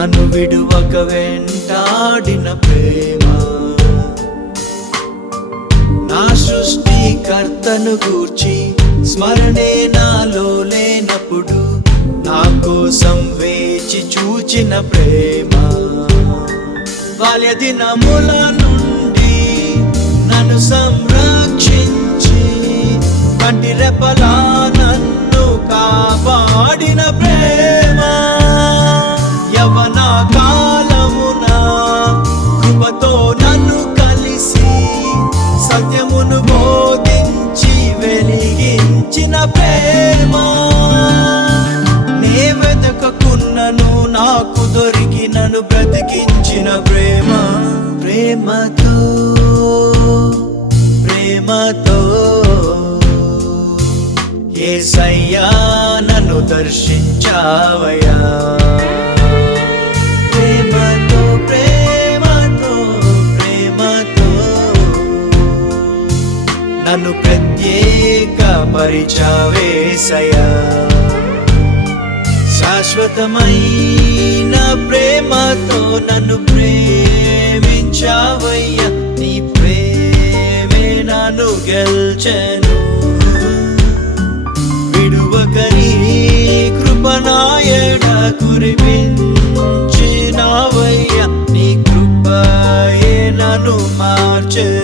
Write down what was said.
నన్ను విడువక వెంటాడిన ప్రేమ, నా సృష్టికర్తను గూర్చి స్మరణే నాలో లేనప్పుడు నా కోసం వేచి చూచిన ప్రేమ, బాల్య దినముల నుండి నన్ను సంరక్షించి కంటి రెప్పలా నన్ను కాపాడిన ప్రేమ, యవ్వన కాలమున కృపతో నన్ను కలిసి సత్యమును బోధించి వెలిగించిన ప్రేమ, నే వెతకకున్నను నాకు దొరికి నన్ను బ్రతికించిన ప్రేమ, ప్రేమతో ప్రేమతో యేసయ్యా నన్ను దర్శించావయ్యా, ప్రేమతో ప్రేమతో ప్రేమతో నన్ను ప్రత్యేక పరిచావేసయ్యా, శాశ్వతమైన ప్రేమతో నన్ను ప్రేమించావయ్యా, నీ ప్రేమే నన్ను గెల్చెను, విడువకని కృపనాయడ కురిపించినావయ్యా, నీ కృపయే నన్ను మార్చెను.